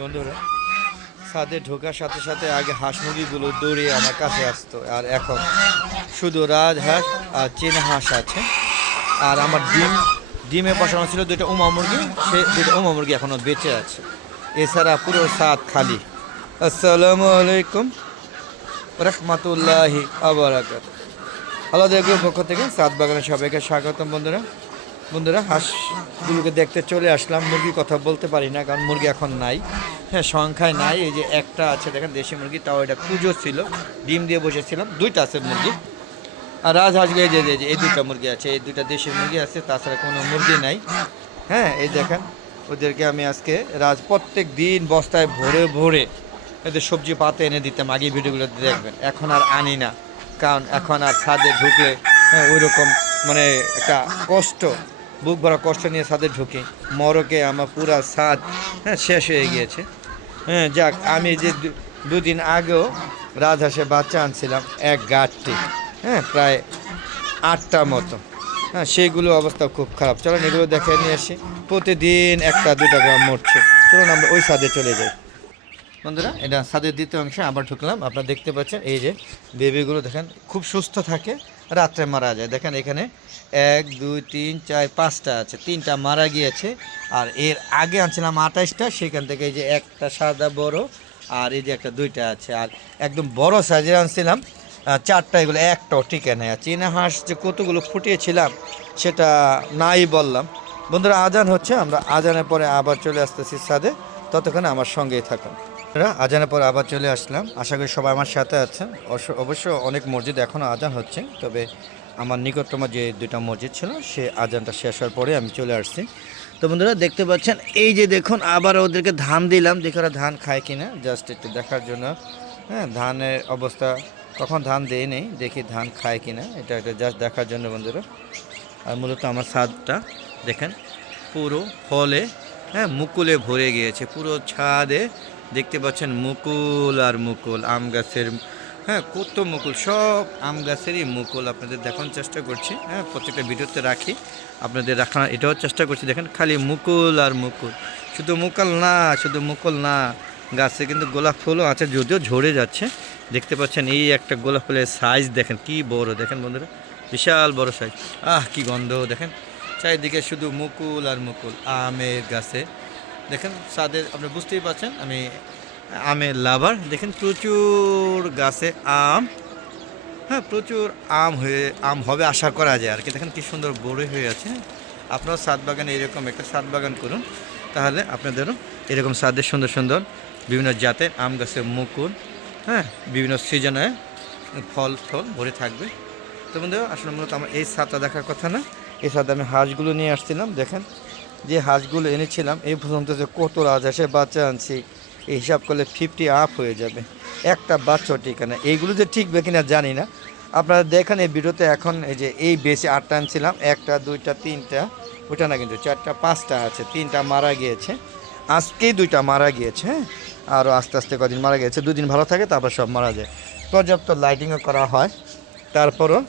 বন্ধুরা, ছাদে ঢোকার সাথে সাথে আগে হাঁস মুরগিগুলো দৌড়িয়ে আমার কাছে আসতো, আর এখন শুধু রাজহাঁস আর চীনা হাঁস আছে। আর আমার ডিমে বসানো ছিল দুইটা উমা মুরগি, সে দুইটা উমা মুরগি এখনও বেঁচে আছে। এছাড়া পুরো ছাদ খালি। আসসালামু আলাইকুম রহমতুল্লাহি আবরাকাত। আল্লাহ দেখবের পক্ষ থেকে ছাদ বাগানে সবাইকে স্বাগতম। বন্ধুরা হাঁসগুলোকে দেখতে চলে আসলাম। মুরগির কথা বলতে পারি না, কারণ মুরগি এখন নাই। হ্যাঁ, সংখ্যায় নাই। এই যে একটা আছে দেখেন, দেশি মুরগি, তাও এটা কুজো ছিল, ডিম দিয়ে বসেছিলাম। দুইটা আছে মুরগি। আর রাজহাঁসগুলো এই যে এই দুইটা মুরগি আছে, এই দুইটা দেশি মুরগি আছে, তাছাড়া কোনো মুরগি নাই। হ্যাঁ, এই দেখেন ওদেরকে আমি আজকে প্রত্যেক দিন বস্তায় ভরে ভরে এদের সবজি পাতে এনে দিতাম। আগে ভিডিওগুলোতে দেখবেন। এখন আর আনি না, কারণ এখন আর ছাদে ঢুকলে ওই রকম মানে একটা কষ্ট, বুক ভরা কষ্ট নিয়ে ছাদে ঢুকি। মরকে আমার পুরা ছাদ শেষ হয়ে গিয়েছে। হ্যাঁ, যাক, আমি যে দুদিন আগেও রাজহাঁসের বাচ্চা আনছিলাম, এক গাঁটটি, প্রায় 8টা মতো। হ্যাঁ, সেইগুলো অবস্থা খুব খারাপ। চলুন এগুলো দেখে নিয়ে আসি। প্রতিদিন 1-2টা গ্রাম মরছে। চলুন আমরা ওই ছাদে চলে যাই। বন্ধুরা, এটা ছাদের দ্বিতীয় অংশে আবার ঢুকলাম। আপনারা দেখতে পাচ্ছেন এই যে বেবিগুলো দেখেন খুব সুস্থ থাকে, রাত্রে মারা যায়। দেখেন এখানে 1, 2, 3, 4, 5টা আছে, 3টা মারা গিয়েছে। আর এর আগে আনছিলাম 28টা, সেখান থেকে এই যে একটা সাদা বড়, আর এই যে একটা 2টা আছে। আর একদম বড় সাইজের আনছিলাম 4টা, এগুলো একটাও টিকে নেয়। আর চীনা হাঁস যে কতগুলো ফুটিয়েছিলাম সেটা নাই বললাম। বন্ধুরা, আজান হচ্ছে, আমরা আজানের পরে আবার চলে আসতেছি ছাদে। ততক্ষণে আমার সঙ্গেই থাকুন। আজানের পর আবার চলে আসলাম। আশা করি সবাই আমার সাথে আছেন। অবশ্য অনেক মসজিদ এখনও আজান হচ্ছে, তবে আমার নিকটতম যে 2টা মসজিদ ছিল সে আজানটা শেষ হওয়ার পরে আমি চলে আসছি। তো বন্ধুরা, দেখতে পাচ্ছেন এই যে দেখুন, আবার ওদেরকে ধান দিলাম। দেখি ওরা ধান খায় কিনা, জাস্ট একটু দেখার জন্য। হ্যাঁ, ধানের অবস্থা, কখন ধান দেয় নেই, দেখি ধান খায় কিনা, এটা একটা জাস্ট দেখার জন্য বন্ধুরা। আর মূলত আমার ছাদটা দেখেন পুরো ফলে মুকুলে ভরে গিয়েছে। পুরো ছাদে দেখতে পাচ্ছেন মুকুল আর মুকুল। আম গাছের কত মুকুল, সব আম গাছেরই মুকুল। আপনাদের দেখানোর চেষ্টা করছি। প্রত্যেকটা ভিডিওতে রাখি, আপনাদের রাখার এটাও চেষ্টা করছি। দেখেন খালি মুকুল আর মুকুল। শুধু মুকুল না, গাছে কিন্তু গোলাপ ফুলও আছে, যদিও ঝরে যাচ্ছে। দেখতে পাচ্ছেন এই একটা গোলাপ ফুলের সাইজ দেখেন কি বড়, দেখেন বন্ধুরা, বিশাল বড় সাইজ। কি গন্ধ দেখেন, চারিদিকে শুধু মুকুল আর মুকুল। আমের গাছে দেখেন ছাদের, আপনি বুঝতেই পারছেন আমি আমের লাভার। দেখেন প্রচুর গাছে আম, প্রচুর আম হবে আশা করা যায় আর কি। দেখেন কি সুন্দর বড় হয়ে আছে। আপনারাও ছাদ বাগানে এরকম একটা ছাদ বাগান করুন, তাহলে আপনাদেরও এরকম ছাদের সুন্দর সুন্দর বিভিন্ন জাতের আম গাছের মুকুল, বিভিন্ন সিজনে ফল ভরে থাকবে। তো বন্ধুরা, আসলে মূলত আমার এই ছাদটা দেখার কথা না, এই ছাদে আমি হাঁসগুলো নিয়ে আসছিলাম। দেখেন যে হাঁসগুলো এনেছিলাম, এই পর্যন্ত যে কত রাজহাঁসের বাচ্চা আনছি, এই হিসাব করলে 50 আপ হয়ে যাবে। একটা বাচ্চা টিকে না। এইগুলো যে ঠিকবে কিনা জানি না। আপনারা দেখেন এই ভিডিওতে এখন এই যে এই বেশি 8টা আনছিলাম, 1টা 2টা 3টা, ওটা না কিন্তু 4টা 5টা আছে, 3টা মারা গিয়েছে। আজকেই 2টা মারা গিয়েছে। আরও আস্তে আস্তে কদিন মারা গিয়েছে, 2 দিন ভালো থাকে, তারপর সব মারা যায়। পর্যাপ্ত লাইটিংও করা হয়, তারপরও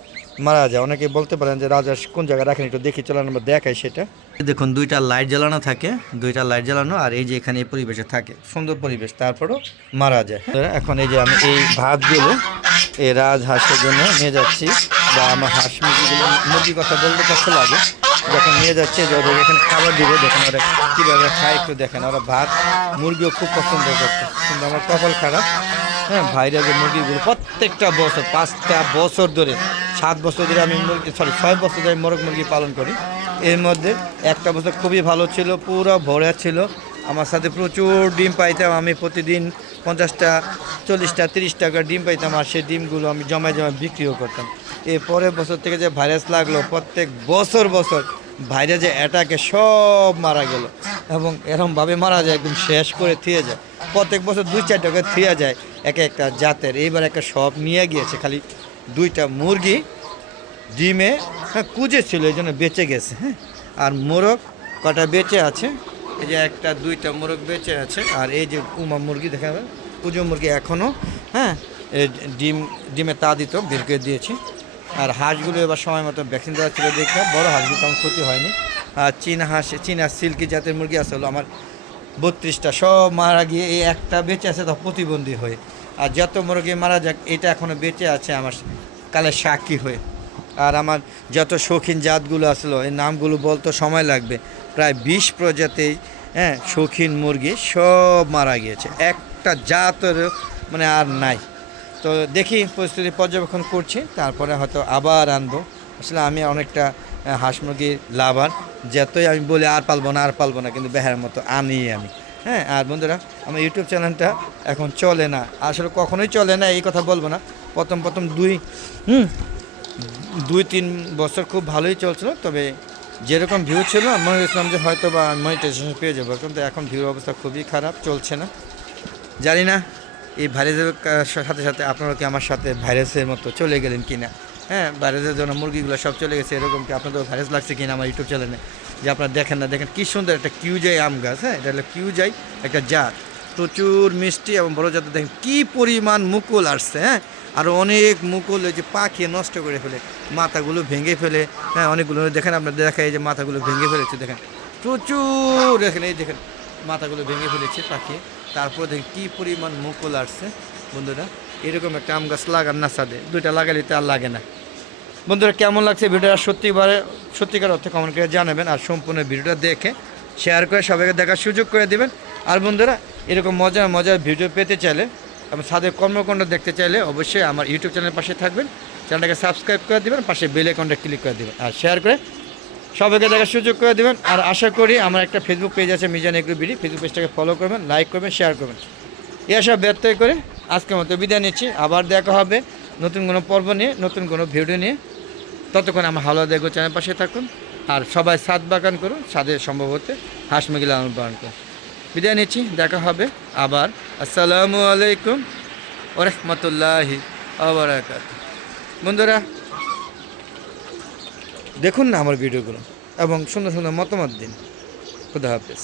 মারা যায়। অনেকে বলতে পারেন যে রাজহাঁস কোন জায়গায় রাখেন, একটু দেখি, চলেন আমরা দেখাই সেটা। দেখুন 2টা লাইট জ্বালানো থাকে, 2টা লাইট জ্বালানো, আর এই যে এখানে এই পরিবেশে থাকে, সুন্দর পরিবেশ, তারপরও মারা যায়। এখন এই যে আমি এই ভাতগুলো এই রাজহাঁসের জন্য নিয়ে যাচ্ছি, বা আমার হাঁস মুরগির কথা বলতে কষ্ট লাগে যখন নিয়ে যাচ্ছে, যে ওদের এখানে খাবার দিবে। দেখেন ওরা কীভাবে খায়, একটু দেখেন। ওরা ভাত মুরগিও খুব পছন্দ করছে, কিন্তু আমার কপাল খারাপ। ভাইরা যে মুরগিগুলো প্রত্যেকটা বছর 5টা বছর ধরে, 7 বছর ধরে আমি 6 বছর ধরে মোরগ মুরগি পালন করি। এর মধ্যে একটা বছর খুবই ভালো ছিল, পুরো ভরা ছিল। আমার সাথে প্রচুর ডিম পাইতাম। আমি প্রতিদিন 50টা 40টা 30 টাকা ডিম পাইতাম, আর সেই ডিমগুলো আমি জমায় বিক্রিও করতাম। এর পরের বছর থেকে যে ভাইরাস লাগলো, প্রত্যেক বছর ভাইরাস যে অ্যাটাকে সব মারা গেল, এবং এরকমভাবে মারা যায়, একদম শেষ করে থিয়ে যায়। প্রত্যেক বছর 2-4 টাকা থিয়ে যায় একটা জাতের। এইবার একটা সব নিয়ে গিয়েছে, খালি 2টা মুরগি ডিমে কুজে ছিল, এই জন্য বেঁচে গেছে। আর মোরগ কটা বেঁচে আছে, এই যে 1টা 2টা মোরগ বেঁচে আছে। আর এই যে উমা মুরগি দেখা যাবে, কুজো মুরগি এখনও ডিমে তা দিত, বের করে দিয়েছি। আর হাঁসগুলো এবার সময় মতো ভ্যাকসিন দেওয়া ছিল দেখে বড় হাঁসগুলো তেমন ক্ষতি হয়নি। আর চীনা সিল্কি জাতের মুরগি আছে, হলো আমার 32টা সব মারা গিয়ে এই একটা বেঁচে আছে তো প্রতিবন্ধী হয়ে। আর যত মুরগি মারা যাক এটা এখনও বেঁচে আছে আমার কালে সাক্ষী হয়ে। আর আমার যত শৌখিন জাতগুলো আসলো এই নামগুলো বলতে সময় লাগবে, প্রায় 20 প্রজাতির হ্যাঁ শৌখিন মুরগি সব মারা গিয়েছে, একটা জাতের মানে আর নাই। তো দেখি পরিস্থিতি পর্যবেক্ষণ করছি, তারপরে হয়তো আবার আনবো। আসলে আমি অনেকটা হাঁস মুরগির লাভার, যতই আমি বলি আর পালবো না কিন্তু বেহার মতো আনি আমি। হ্যাঁ, আর বন্ধুরা আমার ইউটিউব চ্যানেলটা এখন চলে না, আসলে কখনোই চলে না এই কথা বলবো না। প্রথম 2-3 বছর খুব ভালোই চলছিল, তবে যেরকম ভিউ ছিল মনে হয়েছিলাম যে হয়তো বা মনিটাইজেশন পেয়ে যাবো, কিন্তু এখন ভিউর অবস্থা খুবই খারাপ, চলছে না। জানি না এই ভাইরাসের সাথে সাথে আপনারা কি আমার সাথে ভাইরাসের মতো চলে গেলেন কি না। হ্যাঁ, ভাইরাসের জন্য মুরগিগুলো সব চলে গেছে, এরকম কি আপনাদের ভাইরাস লাগছে কিনা আমার ইউটিউব চ্যানেলে, যে আপনারা দেখেন না। দেখেন কী সুন্দর একটা কিউজাই আম গাছ, হ্যাঁ এটা হলো কিউজাই একটা জাত, প্রচুর মিষ্টি এবং বড় জাতের। দেখেন কী পরিমাণ মুকুল আসছে, হ্যাঁ আর অনেক মুকুল ওই যে পা খেয়ে নষ্ট করে ফেলে, মাথাগুলো ভেঙে ফেলে। হ্যাঁ অনেকগুলো দেখেন আপনার দেখা এই যে মাথাগুলো ভেঙে ফেলেছে, দেখেন প্রচুর, দেখেন এই দেখেন মাথাগুলো ভেঙে ফেলেছে পাখি। তারপর দেখেন কী পরিমাণ মুকুল আসছে। বন্ধুরা এরকম একটা আম গাছ লাগান না, ছাদে 2টা লাগালে তো আর লাগে না। বন্ধুরা কেমন লাগছে ভিডিওটা সত্যিকার অর্থে কমেন্ট করে জানাবেন, আর সম্পূর্ণ ভিডিওটা দেখে শেয়ার করে সবাইকে দেখার সুযোগ করে দেবেন। আর বন্ধুরা এরকম মজার ভিডিও পেতে চাইলে এবং ছাদের কর্মকাণ্ড দেখতে চাইলে অবশ্যই আমার ইউটিউব চ্যানেলের পাশে থাকবেন, চ্যানেলটাকে সাবস্ক্রাইব করে দেবেন, পাশে বেল আইকনটা ক্লিক করে দেবেন, আর শেয়ার করে সবাইকে দেখার সুযোগ করে দেবেন। আর আশা করি আমার একটা ফেসবুক পেজ আছে মিজান এগ্রো বিডি, ফেসবুক পেজটাকে ফলো করবেন, লাইক করবেন, শেয়ার করবেন। এই আশা ব্যর্থ করে আজকের মতো বিদায় নিচ্ছি। আবার দেখা হবে নতুন কোনো পর্ব নিয়ে, নতুন কোনো ভিডিও নিয়ে। ততক্ষণ আমার হাওলা দেখো চ্যানেল পাশে থাকুন, আর সবাই ছাদ বাগান করুন, ছাদের সম্ভব হতে হাঁস মুরগি লালন পালন করুন। বিদায় নিচ্ছি, দেখা হবে আবার। আসসালামু আলাইকুম ওয়া রাহমাতুল্লাহি ওয়া বারাকাতুহু। বন্ধুরা দেখুন না আমার ভিডিওগুলো এবং সুন্দর সুন্দর মতামত দিন। খুদা হাফেজ।